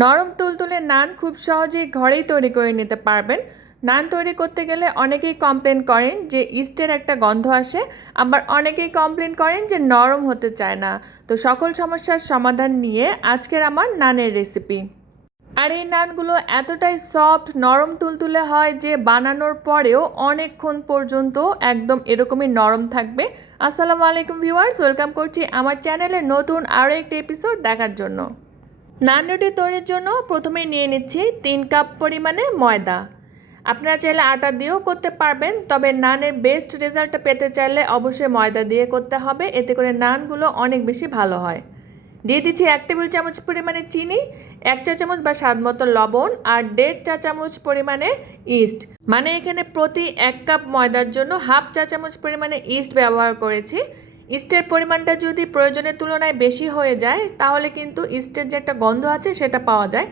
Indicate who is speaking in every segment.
Speaker 1: নরম তুলতুলে নান খুব সহজেই ঘরেই তৈরি করে নিতে পারবেন। নান তৈরি করতে গেলে অনেকেই কমপ্লেন করেন যে ইস্টের একটা গন্ধ আসে। আবার অনেকেই কমপ্লেন করেন যে নরম হতে চায় না। তো সকল সমস্যার সমাধান নিয়ে আজকের আমার নানের রেসিপি আর এই নানগুলো এতটাই সফট নরম তুলতুলে হয় যে বানানোর পরেও অনেকক্ষণ পর্যন্ত একদম এরকমই নরম থাকবে। আসসালামু আলাইকুম ভিউয়ার্স ওয়েলকাম করছি আমার চ্যানেলে নতুন আরও একটি এপিসোড দেখার জন্য। নান রুটি তৈরির জন্য প্রথমে নিয়ে নিচ্ছি তিন কাপ পরিমাণে ময়দা। আপনারা চাইলে আটা দিয়েও করতে পারবেন, তবে নানের বেস্ট রেজাল্টটা পেতে চাইলে অবশ্যই ময়দা দিয়ে করতে হবে, এতে করে নানগুলো অনেক বেশি ভালো হয়। দিয়ে দিচ্ছি এক টেবিল চামচ পরিমাণে চিনি, এক চা চামচ বা স্বাদ মতো লবণ আর দেড় চা চামচ পরিমাণে ইস্ট মানে এখানে প্রতি এক কাপ ময়দার জন্য হাফ চা চামচ পরিমাণে ইস্ট ব্যবহার করেছি। ইস্টের পরিমাণটা যদি প্রয়োজনের তুলনায় বেশি হয়ে যায়, তাহলে কিন্তু ইস্টের যে একটা গন্ধ আছে সেটা পাওয়া যায়।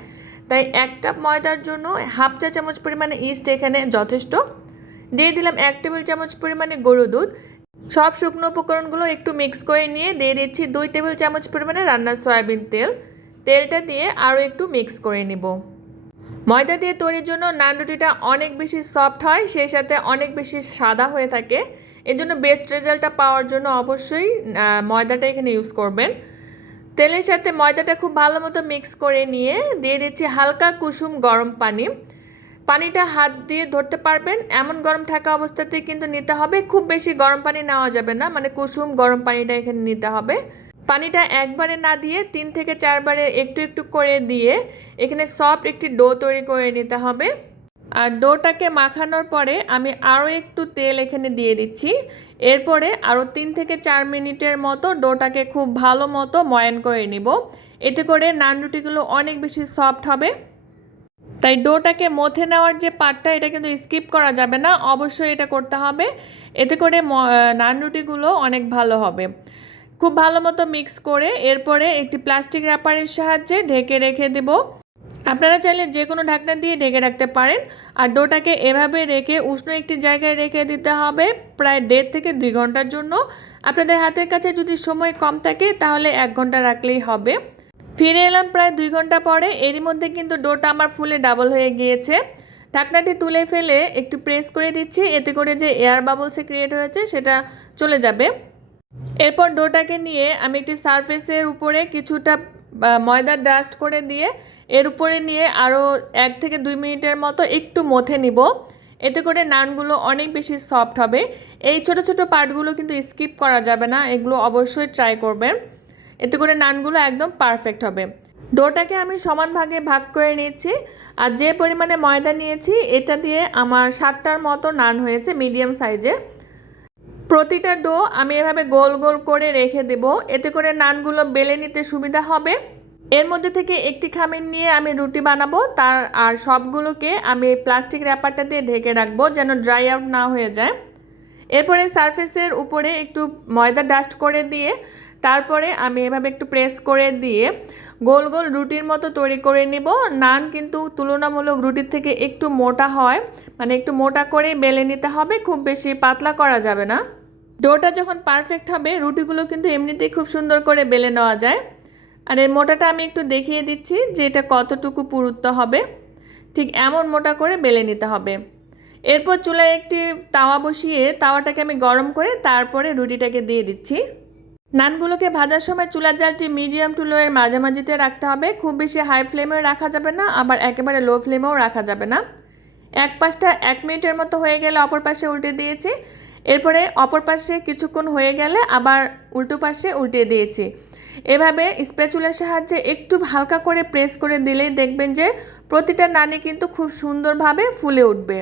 Speaker 1: তাই এক কাপ ময়দার জন্য হাফ চা চামচ পরিমাণে ইস্ট এখানে যথেষ্ট। দিয়ে দিলাম এক টেবিল চামচ পরিমাণে গরু দুধ। সব শুকনো উপকরণগুলো একটু মিক্স করে নিয়ে দিয়ে দিচ্ছি দুই টেবিল চামচ পরিমাণে রান্নার সয়াবিন তেল। তেলটা দিয়ে আরও একটু মিক্স করে নিব। ময়দা দিয়ে তৈরির জন্য নান রুটিটা অনেক বেশি সফট হয়, সেই সাথে অনেক বেশি সাদা হয়ে থাকে। এর জন্য বেস্ট রেজাল্টটা পাওয়ার জন্য অবশ্যই ময়দাটা এখানে ইউজ করবেন। তেলের সাথে ময়দাটা খুব ভালো মতো মিক্স করে নিয়ে দিয়ে দিচ্ছি হালকা কুসুম গরম পানি। পানিটা হাত দিয়ে ধরতে পারবেন, এমন গরম থাকা অবস্থাতে কিন্তু নিতে হবে। খুব বেশি গরম পানি নেওয়া যাবে না মানে কুসুম গরম পানিটা এখানে নিতে হবে। পানিটা একবারে না দিয়ে তিন থেকে চারবারে একটু একটু করে দিয়ে এখানে সফট একটি ডো তৈরি করে নিতে হবে। আর ডোটাকে মাখানোর পরে আমি আরও একটু তেল এখানে দিয়ে দিচ্ছি। এরপরে আরও তিন থেকে চার মিনিটের মতো ডোটাকে খুব ভালো মতো ময়ান করে নিব। এতে করে নান রুটিগুলো অনেক বেশি সফট হবে। তাই ডোটাকে মথে নেওয়ার যে পার্টটা এটা কিন্তু স্কিপ করা যাবে না, অবশ্যই এটা করতে হবে। এতে করে নান রুটিগুলো অনেক ভালো হবে। খুব ভালো মতো মিক্স করে এরপরে একটি প্লাস্টিক র্যাপারের সাহায্যে ঢেকে রেখে দেব। আপনারা চাইলে যে কোনো ঢাকনা দিয়ে ঢেকে রাখতে পারেন। আর ডোটাকে এভাবে রেখে উষ্ণ একটি জায়গায় রেখে দিতে হবে প্রায় দেড় থেকে দুই ঘণ্টার জন্য। আপনাদের হাতের কাছে যদি সময় কম থাকে তাহলে এক ঘণ্টা রাখলেই হবে। ফিরে এলাম প্রায় দুই ঘণ্টা পরে। এরই মধ্যে কিন্তু ডোটা আমার ফুলে ডাবল হয়ে গিয়েছে। ঢাকনাটি তুলে ফেলে একটু প্রেস করে দিচ্ছি। এতে করে যে এয়ার বাবলসে ক্রিয়েট হয়েছে সেটা চলে যাবে। এরপর ডোটাকে নিয়ে আমি একটি সারফেসের উপরে কিছুটা ময়দার ডাস্ট করে দিয়ে এর উপরে নিয়ে আরও এক থেকে দুই মিনিটের মতো একটু মথে নিব। এতে করে নানগুলো অনেক বেশি সফট হবে। এই ছোট ছোট পার্টগুলো কিন্তু স্কিপ করা যাবে না, এগুলো অবশ্যই ট্রাই করবেন। এতে করে নানগুলো একদম পারফেক্ট হবে। ডোটাকে আমি সমান ভাগে ভাগ করে নিয়েছি। আর যে পরিমাণে ময়দা নিয়েছি, এটা দিয়ে আমার সাতটার মতো নান হয়েছে মিডিয়াম সাইজে। প্রতিটা ডো আমি এভাবে গোল গোল করে রেখে দেব। এতে করে নানগুলো বেলে নিতে সুবিধা হবে। এর মধ্যে থেকে একটি খামির নিয়ে আমি রুটি বানাবো, তার আর সবগুলোকে আমি প্লাস্টিক র্যাপারটা দিয়ে ঢেকে রাখব যেন ড্রাই আউট না হয়ে যায়। এরপরে সারফেসের উপরে একটু ময়দা ডাস্ট করে দিয়ে, তারপরে আমি এভাবে একটু প্রেস করে দিয়ে গোল গোল রুটির মতো তৈরি করে নিব। নান কিন্তু তুলনামূলক রুটির থেকে একটু মোটা হয় মানে একটু মোটা করে বেলে নিতে হবে, খুব বেশি পাতলা করা যাবে না। ডোটা যখন পারফেক্ট হবে, রুটিগুলো কিন্তু এমনিতেই খুব সুন্দর করে বেলে নেওয়া যায়। আর এর মোটাটা আমি একটু দেখিয়ে দিচ্ছি যে এটা কতটুকু পুরুত্ব হবে। ঠিক এমন মোটা করে বেলে নিতে হবে। এরপর চুলায় একটি তাওয়া বসিয়ে তাওয়াটাকে আমি গরম করে তারপরে রুটিটাকে দিয়ে দিচ্ছি। নানগুলোকে ভাজার সময় চুলার জালটি মিডিয়াম টু লোয়ের মাঝামাঝিতে রাখতে হবে। খুব বেশি হাই ফ্লেমেও রাখা যাবে না, আবার একেবারে লো ফ্লেমেও রাখা যাবে না। এক পাশটা এক মিনিটের মতো হয়ে গেলে অপর পাশে উল্টে দিয়েছি। এরপরে অপর পাশে কিছুক্ষণ হয়ে গেলে আবার উল্টো পাশে উল্টে দিয়েছি। এভাবে স্প্যাচুলার সাহায্যে একটু হালকা করে প্রেস করে দিলেই দেখবেন যে প্রতিটা নানি কিন্তু খুব সুন্দরভাবে ফুলে উঠবে।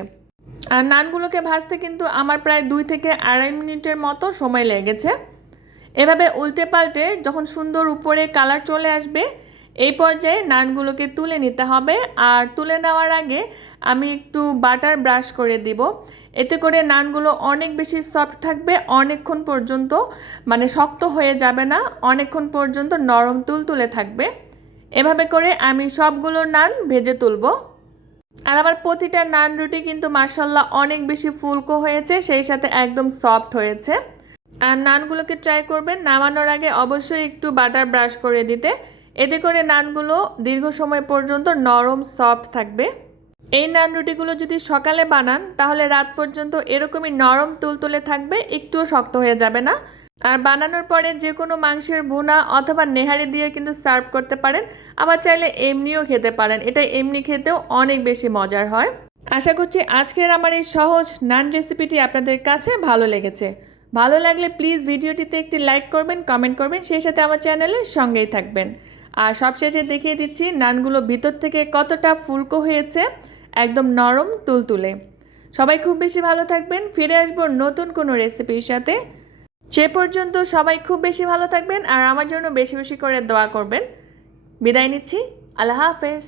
Speaker 1: আর নানগুলোকে ভাজতে কিন্তু আমার প্রায় দুই থেকে আড়াই মিনিটের মতো সময় লেগেছে। এভাবে উল্টে পাল্টে যখন সুন্দর উপরে কালার চলে আসবে এই পর্যায়ে নানগুলোকে তুলে নিতে হবে। আর তুলে নেওয়ার আগে আমি একটু বাটার ব্রাশ করে দিব। এতে করে নানগুলো অনেক বেশি সফট থাকবে, অনেকক্ষণ পর্যন্ত মানে শক্ত হয়ে যাবে না, অনেকক্ষণ পর্যন্ত নরম তুল তুলে থাকবে। এভাবে করে আমি সবগুলো নান ভেজে তুলব। আর আমার প্রতিটা নান রুটি কিন্তু মার্শাল্লাহ অনেক বেশি ফুলকো হয়েছে, সেই সাথে একদম সফট হয়েছে। আর নানগুলোকে ট্রাই করবেন, নামানোর আগে অবশ্যই একটু বাটার ব্রাশ করে দিতে। এতে করে নানগুলো দীর্ঘ সময় পর্যন্ত নরম সফট থাকবে। এই নান রুটিগুলো যদি সকালে বানান, তাহলে রাত পর্যন্ত এরকমই নরম তুলতুলে থাকবে, একটুও শক্ত হয়ে যাবে না। আর বানানোর পরে যে কোনো মাংসের ভুনা অথবা নেহারি দিয়ে কিন্তু সার্ভ করতে পারেন। আবার চাইলে এমনিও খেতে পারেন, এটা এমনি খেতেও অনেক বেশি মজার হয়। আশা করছি আজকের আমার এই সহজ নান রেসিপিটি আপনাদের কাছে ভালো লেগেছে। ভালো লাগলে প্লিজ ভিডিওটিতে একটি লাইক করবেন, কমেন্ট করবেন, সেই সাথে আমার চ্যানেলের সঙ্গেই থাকবেন। আর সবশেষে দেখিয়ে দিচ্ছি নানগুলো ভিতর থেকে কতটা ফুলকো হয়েছে, একদম নরম তুলতুলে। সবাই খুব বেশি ভালো থাকবেন, ফিরে আসব নতুন কোনো রেসিপির সাথে। সে পর্যন্ত সবাই খুব বেশি ভালো থাকবেন আর আমার জন্য বেশি বেশি করে দোয়া করবেন। বিদায় নিচ্ছি, আল্লাহ হাফেজ।